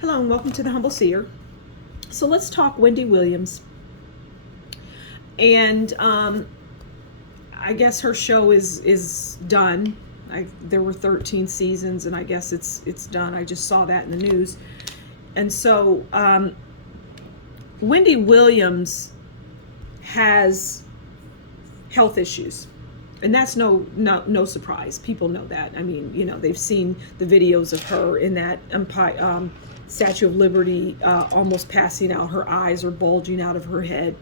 Hello and welcome to the Humble Seer. So let's talk Wendy Williams. And I guess her show is done. There were 13 seasons, and I guess it's done. I just saw that in the news. And so Wendy Williams has health issues. And that's no surprise. People know that. I mean, they've seen the videos of her in that Statue of Liberty, almost passing out. Her eyes are bulging out of her head.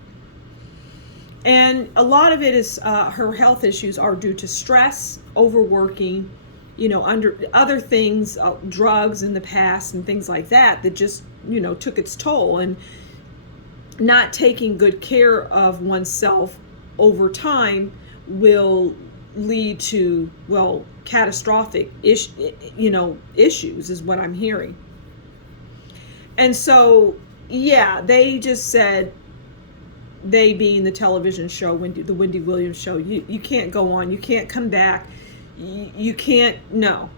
And a lot of it is her health issues are due to stress, overworking, under other things, drugs in the past and things like that just, took its toll. And not taking good care of oneself over time will lead to, catastrophic issues is what I'm hearing. And so, they just said, they being the television show, the Wendy Williams show, you can't go on, you can't come back, you can't, no.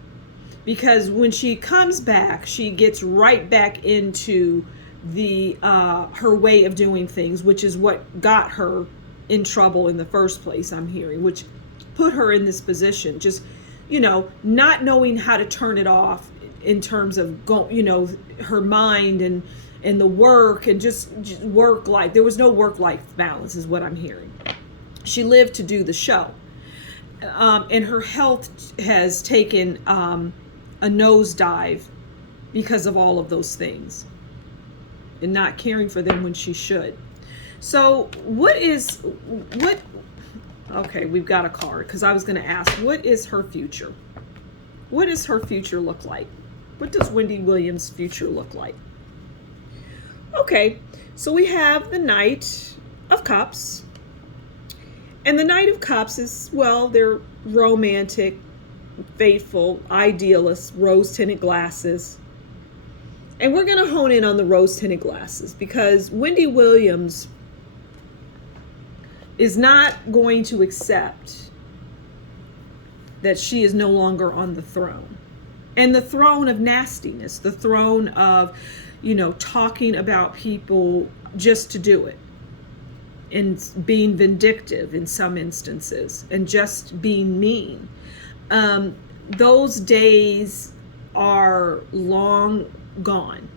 Because when she comes back, she gets right back into her way of doing things, which is what got her in trouble in the first place, I'm hearing, which put her in this position, just, not knowing how to turn it off in terms of her mind and the work and just work life. There was no work-life balance is what I'm hearing. She lived to do the show. And her health has taken a nosedive because of all of those things and not caring for them when she should. So okay, we've got a card because I was going to ask, what is her future? What does her future look like? What does Wendy Williams' future look like? Okay, so we have the Knight of Cups. And the Knight of Cups is, they're romantic, faithful, idealists, rose-tinted glasses. And we're going to hone in on the rose-tinted glasses because Wendy Williams is not going to accept that she is no longer on the throne. And the throne of nastiness, the throne of, talking about people just to do it. And being vindictive in some instances. And just being mean. Those days are long gone.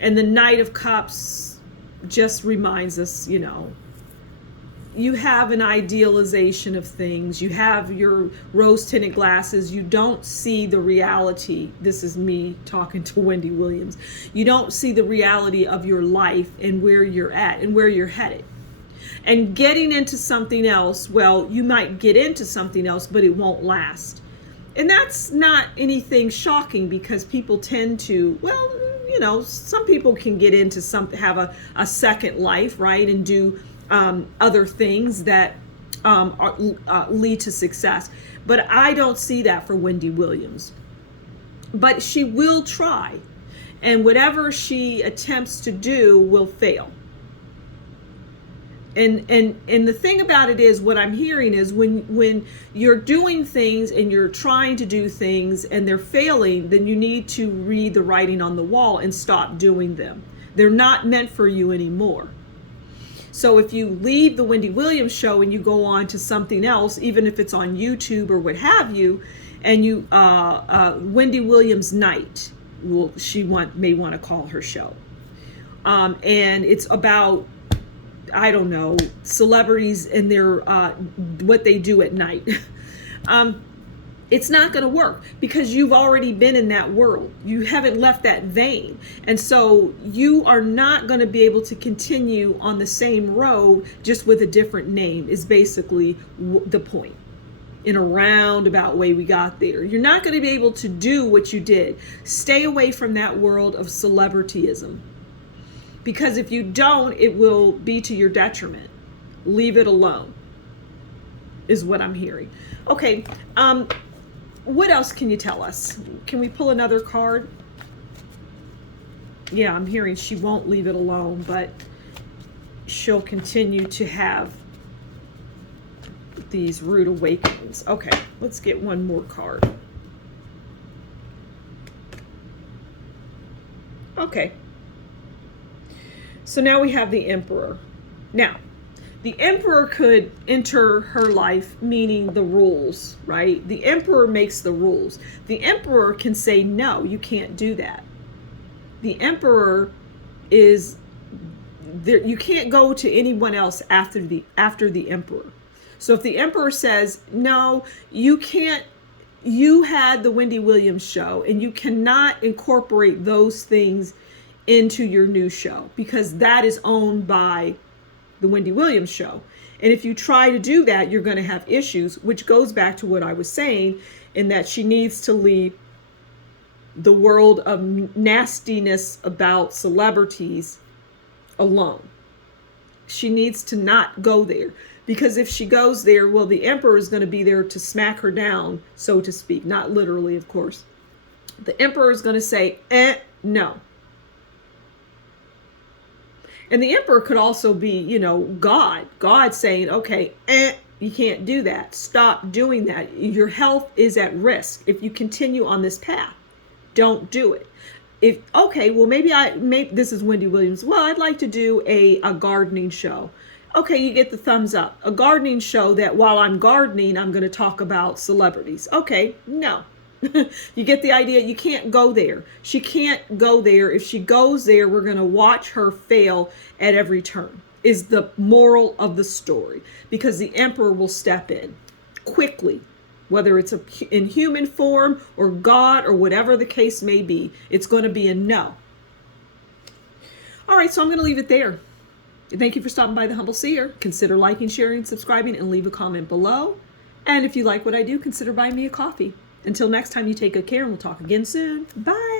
And the Knight of Cups just reminds us, you have an idealization of things. You have your rose-tinted glasses. You don't see the reality. This is me talking to Wendy Williams. You don't see the reality of your life and where you're at and where you're headed. And getting into something else, you might get into something else, but it won't last. And that's not anything shocking because people tend to, some people can get into have a second life, right? And do other things that lead to success. But I don't see that for Wendy Williams. But she will try. And whatever she attempts to do will fail. And the thing about it is, what I'm hearing is when you're doing things and you're trying to do things and they're failing, then you need to read the writing on the wall and stop doing them. They're not meant for you anymore. So if you leave the Wendy Williams show and you go on to something else, even if it's on YouTube or what have you, and you Wendy Williams Night, may want to call her show, and it's about, I don't know, celebrities and their what they do at night. It's not going to work because you've already been in that world. You haven't left that vein. And so you are not going to be able to continue on the same road just with a different name is basically the point. In a roundabout way we got there. You're not going to be able to do what you did. Stay away from that world of celebrityism. Because if you don't, it will be to your detriment. Leave it alone, is what I'm hearing. Okay, what else can you tell us? Can we pull another card? Yeah, I'm hearing she won't leave it alone, but she'll continue to have these rude awakenings. Okay, let's get one more card. Okay. So now we have the emperor. Now, the emperor could enter her life, meaning the rules, right? The emperor makes the rules. The emperor can say, no, you can't do that. The emperor is there. You can't go to anyone else after the emperor. So if the emperor says, no, you can't, you had the Wendy Williams show and you cannot incorporate those things into your new show because that is owned by the Wendy Williams show. And if you try to do that, you're going to have issues, which goes back to what I was saying, in that she needs to leave the world of nastiness about celebrities alone. She needs to not go there, because if she goes there, well, the emperor is going to be there to smack her down, so to speak. Not literally, of course. The emperor is going to say, no. And the emperor could also be, God saying, okay, you can't do that. Stop doing that. Your health is at risk if you continue on this path. Don't do it. Maybe this is Wendy Williams. Well, I'd like to do a gardening show. Okay, you get the thumbs up. A gardening show that while I'm gardening, I'm going to talk about celebrities. Okay, no. You get the idea. You can't go there. She can't go there. If she goes there, we're going to watch her fail at every turn, is the moral of the story, because the emperor will step in quickly, whether it's in human form or God or whatever the case may be. It's going to be a no. All right, so I'm going to leave it there. Thank you for stopping by the Humble Seer. Consider liking, sharing, subscribing, and leave a comment below. And if you like what I do, consider buying me a coffee. Until next time, you take good care, and we'll talk again soon. Bye.